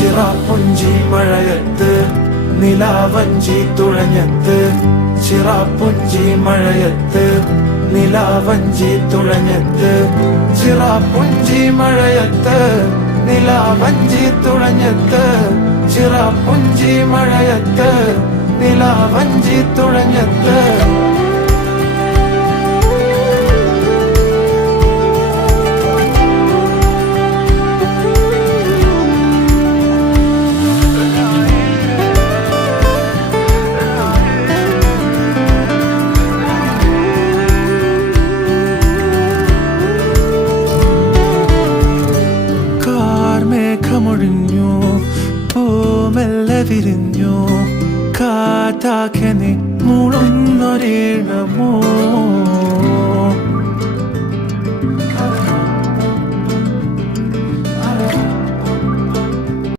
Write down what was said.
ചിറാപ്പുഞ്ചി മഴയത്ത് നിലാവഞ്ചി തുഴഞ്ഞത്ത് ചിറാപ്പുഞ്ചി മഴയത്ത് നിലാവഞ്ചി തുഴഞ്ഞത്ത് ചിറാപ്പുഞ്ചി മഴയത്ത് നിലാവഞ്ചി തുഴഞ്ഞത്ത് ചിറാപ്പുഞ്ചി മഴയത്ത് നിലാവഞ്ചി തുഴഞ്ഞത്ത് മേഘമൊഴിഞ്ഞു പൂമെല്ലെ വിരിഞ്ഞു കാറ്റാകെ നീ മൂളുന്നൊരീണമോ